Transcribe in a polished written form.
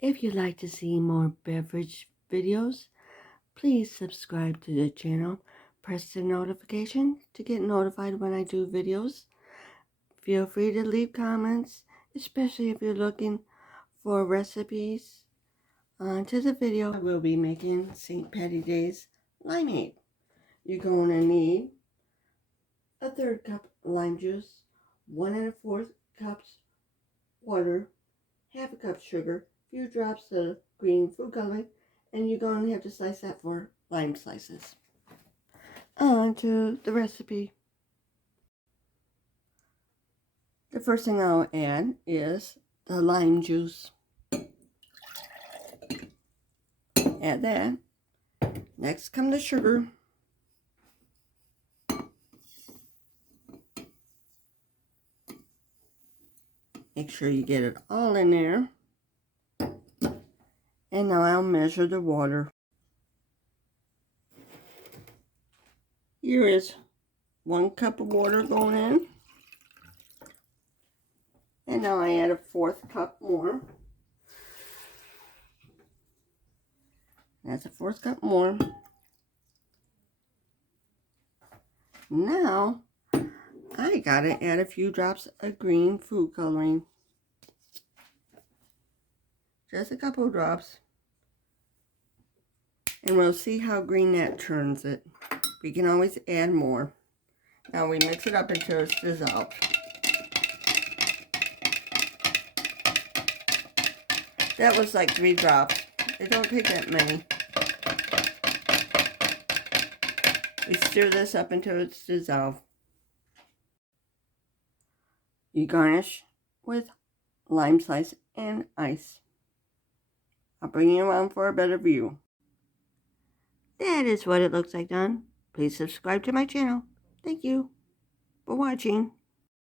If you'd like to see more beverage videos, please subscribe to the channel. Press the notification to get notified when I do videos. Feel free to leave comments, especially if you're looking for recipes. On to the video. I will be making St. Patty Day's limeade. You're going to need a 1/3 cup lime juice, 1 1/4 cups water, 1/2 cup sugar, a few drops of green food coloring, and you're going to have to slice that for lime slices. On to the recipe. The first thing I'll add is the lime juice. Add that. Next come the sugar. Make sure you get it all in there. And now I'll measure the water. Here is 1 cup of water going in. And now I add a 1/4 cup more. That's a 1/4 cup more. Now, I gotta add a few drops of green food coloring. Just a couple of drops. And we'll see how green that turns it. We can always add more. Now we mix it up until it's dissolved. That was like 3 drops. It don't take that many. We stir this up until it's dissolved. You garnish with lime slice and ice. I'll bring you around for a better view. That is what it looks like done. Please subscribe to my channel. Thank you for watching.